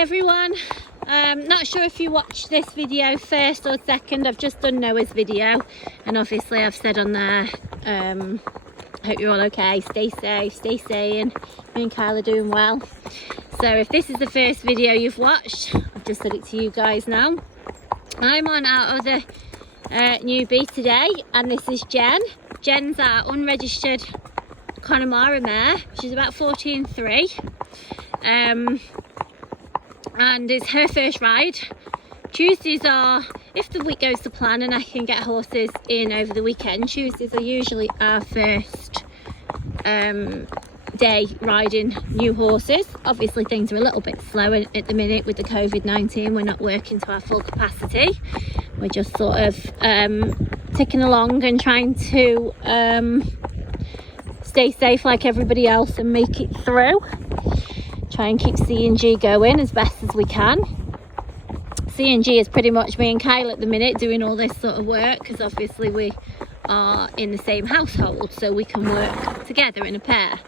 everyone. Not sure if you watched this video first or second. I've just done Noah's video, and obviously I've said on there, hope you're all okay, stay safe, stay sane. Me and Kyle are doing well. So if this is the first video you've watched, I've just said it to you guys now. I'm on out of the newbie today, and this is Jen. Jen's our unregistered Connemara mare. She's about 14.3. And it's her first ride. Tuesdays are, if the week goes to plan and I can get horses in over the weekend, Tuesdays are usually our first day riding new horses. Obviously things are a little bit slow at the minute with the COVID-19. We're not working to our full capacity. We're just sort of ticking along and trying to stay safe like everybody else and make it through. Try and keep CnG going as best as we can. CnG is pretty much me and Kyle at the minute doing all this sort of work, because obviously we are in the same household, so we can work together in a pair.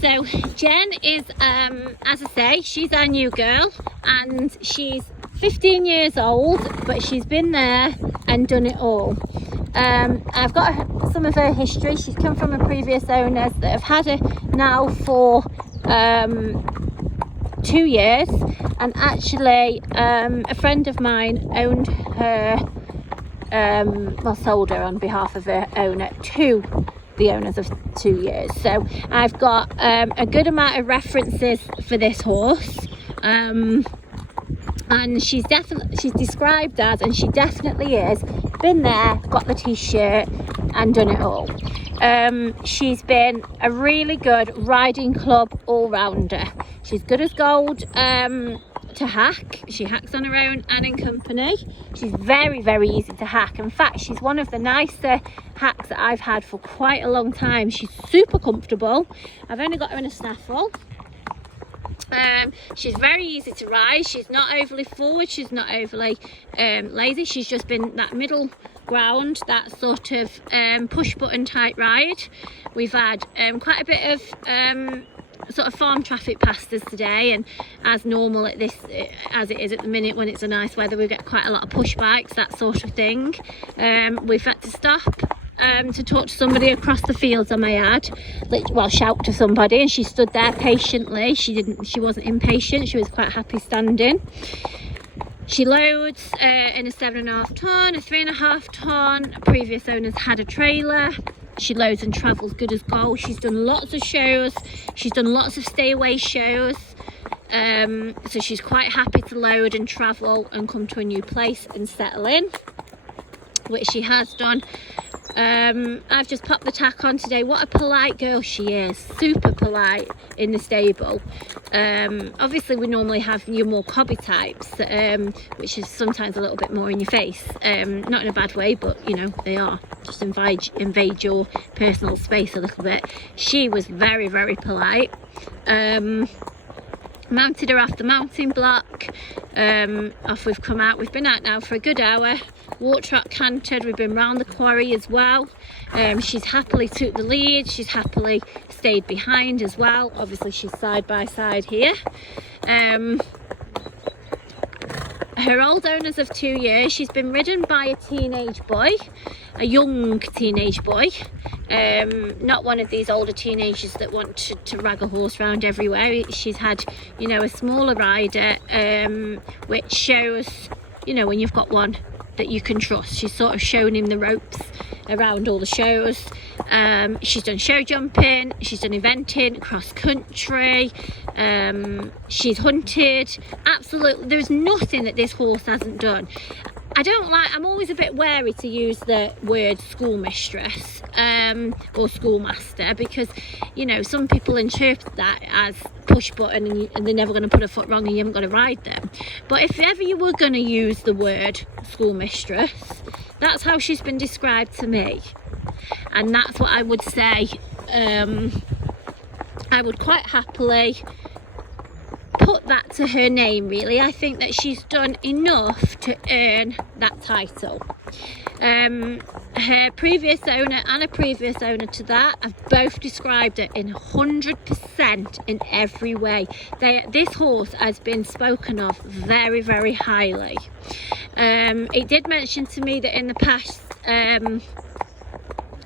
So Jen is, as I say, she's our new girl, and she's 15 years old, but she's been there and done it all. I've got some of her history. She's come from her previous owners that have had her now for 2 years, and actually a friend of mine owned her, well, sold her on behalf of her owner to the owners of 2 years. So I've got a good amount of references for this horse, and she's described as, and she definitely is, been there, got the t-shirt and done it all. She's been a really good riding club all-rounder. She's good as gold to hack. She hacks on her own and in company. She's very, very easy to hack. In fact, she's one of the nicer hacks that I've had for quite a long time. She's super comfortable. I've only got her in a snaffle. She's very easy to ride. She's not overly forward, she's not overly lazy. She's just been that middle ground, that sort of push button type ride. We've had quite a bit of sort of farm traffic past us today, and as normal at this, as it is at the minute when it's a nice weather, we get quite a lot of push bikes, that sort of thing. We've had to stop to talk to somebody across the fields, I may add. Well, shout to somebody, and she stood there patiently. She wasn't impatient, she was quite happy standing. She loads in a 7.5 ton, a 3.5 ton. Previous owners had a trailer. She loads and travels good as gold. She's done lots of shows. She's done lots of stay away shows. So she's quite happy to load and travel and come to a new place and settle in, which she has done. I've just popped the tack on today. What a polite girl she is, super polite in the stable. Obviously we normally have your more cobby types, which is sometimes a little bit more in your face, not in a bad way, but you know, they are just invade your personal space a little bit. She was very, very polite. Mounted her off the mounting block. Off we've come out. We've been out now for a good hour. Walk track cantered. We've been round the quarry as well. She's happily took the lead. She's happily stayed behind as well. Obviously she's side by side here. Her old owners of 2 years. She's been ridden by a teenage boy, a young teenage boy. Not one of these older teenagers that want to rag a horse around everywhere. She's had, you know, a smaller rider, which shows, you know, when you've got one that you can trust. She's sort of shown him the ropes around all the shows. She's done show jumping, she's done eventing, cross country, she's hunted. Absolutely, there's nothing that this horse hasn't done. I'm always a bit wary to use the word schoolmistress or schoolmaster, because, you know, some people interpret that as push button and they're never going to put a foot wrong and you haven't got to ride them. But if ever you were going to use the word schoolmistress, that's how she's been described to me, and that's what I would say. I would quite happily put that to her name, really. I think that she's done enough to earn that title. Her previous owner and a previous owner to that have both described it in 100% in every way. This horse has been spoken of very, very highly. It did mention to me that in the past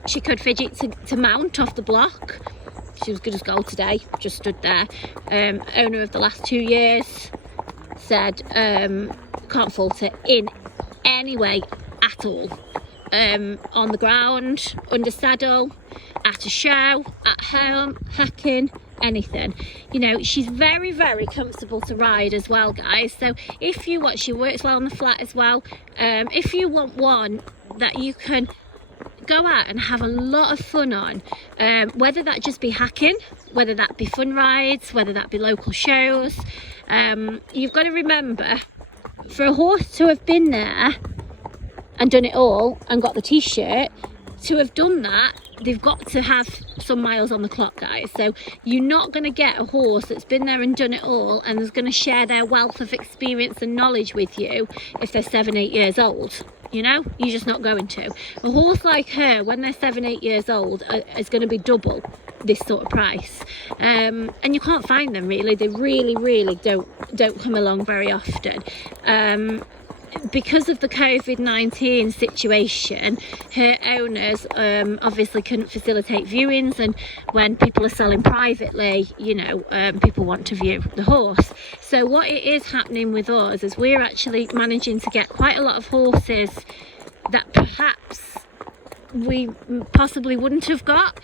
she could fidget to mount off the block. She was good as gold today, just stood there. Owner of the last 2 years said can't fault it in any way at all. On the ground, under saddle, at a show, at home, hacking, anything. You know, she's very, very comfortable to ride as well, guys. So if you want, she works well on the flat as well. If you want one that you can go out and have a lot of fun on, whether that just be hacking, whether that be fun rides, whether that be local shows, you've got to remember, for a horse to have been there and done it all and got the t-shirt, to have done that, they've got to have some miles on the clock, guys. So you're not going to get a horse that's been there and done it all and is going to share their wealth of experience and knowledge with you if they're 7-8 years old. You know, you're just not going to. A horse like her, when they're 7-8 years old, is going to be double this sort of price, and you can't find them really. They really don't come along very often. Because of the COVID-19 situation, her owners obviously couldn't facilitate viewings, and when people are selling privately, you know, people want to view the horse. So what it is happening with us is we're actually managing to get quite a lot of horses that perhaps we possibly wouldn't have got,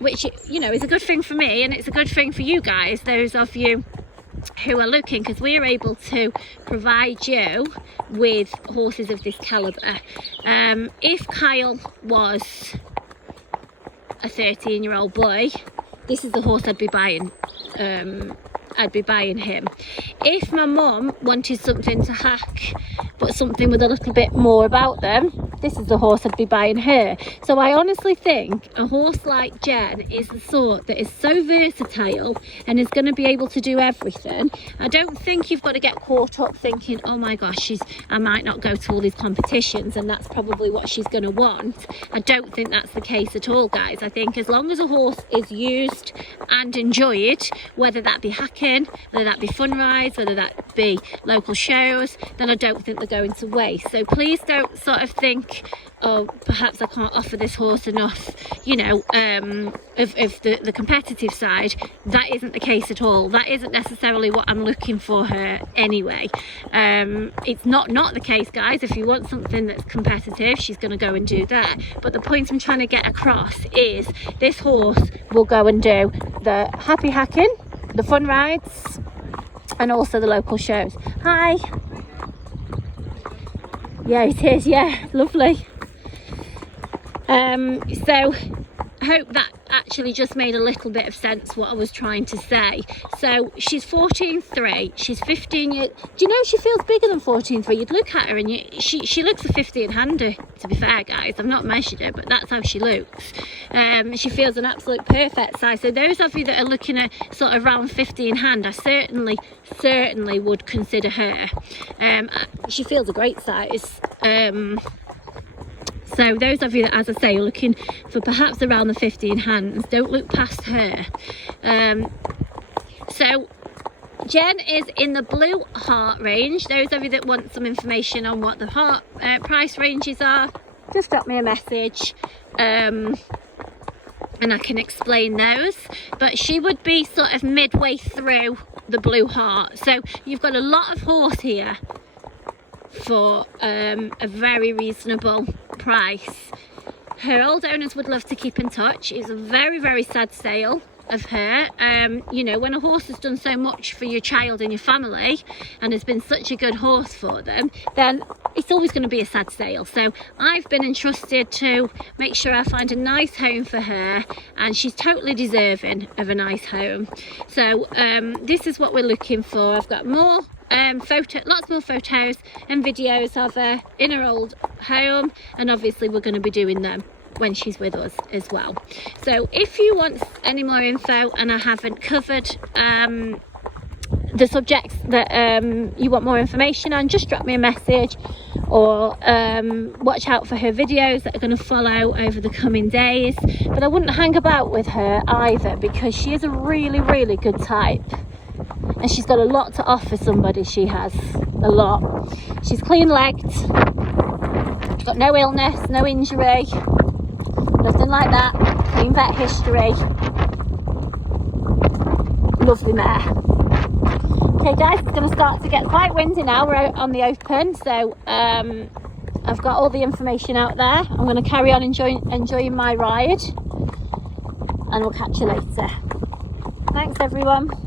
which, you know, is a good thing for me, and it's a good thing for you guys, those of you who are looking, because we're able to provide you with horses of this caliber. If Kyle was a 13-year-old boy, this is the horse I'd be buying. I'd be buying him. If my mum wanted something to hack, but something with a little bit more about them, this is the horse I'd be buying her. So I honestly think a horse like Jen is the sort that is so versatile and is going to be able to do everything. I don't think you've got to get caught up thinking, oh my gosh, I might not go to all these competitions and that's probably what she's going to want. I don't think that's the case at all, guys. I think as long as a horse is used and enjoyed, whether that be hacking, whether that be fun rides, whether that be local shows, then I don't think they're going to waste. So please don't sort of think, oh, perhaps I can't offer this horse enough, you know, of the competitive side. That isn't the case at all. That isn't necessarily what I'm looking for her anyway. It's not the case, guys. If you want something that's competitive, she's going to go and do that. But the point I'm trying to get across is this horse will go and do the happy hacking, the fun rides, and also the local shows. Hi. Yeah, it is. Yeah, lovely. So I hope that actually just made a little bit of sense what I was trying to say. So she's 14.3, she's 15 years. Do you know she feels bigger than 14.3? You'd look at her and she looks a 15 hander, to be fair, guys. I've not measured her, but that's how she looks. She feels an absolute perfect size. So those of you that are looking at sort of around 15 hand, I certainly would consider her. She feels a great size. So those of you that, as I say, are looking for perhaps around the 15 hands, don't look past her. So Jen is in the blue heart range. Those of you that want some information on what the heart price ranges are, just drop me a message and I can explain those. But she would be sort of midway through the blue heart. So you've got a lot of horse here for a very reasonable price. Her old owners would love to keep in touch. It's a very sad sale of her. You know, when a horse has done so much for your child and your family and has been such a good horse for them, then it's always going to be a sad sale. So I've been entrusted to make sure I find a nice home for her, and she's totally deserving of a nice home. So this is what we're looking for. I've got more lots more photos and videos of her in her old home, and obviously we're going to be doing them when she's with us as well. So if you want any more info and I haven't covered the subjects that you want more information on, just drop me a message, or watch out for her videos that are going to follow over the coming days. But I wouldn't hang about with her either, because she is a really, really good type, and she's got a lot to offer somebody. She has a lot. She's clean legged, got no illness, no injury, nothing like that, clean vet history, lovely mare. Okay guys, it's going to start to get quite windy now. We're out on the open, so I've got all the information out there. I'm going to carry on enjoying my ride, and we'll catch you later. Thanks everyone.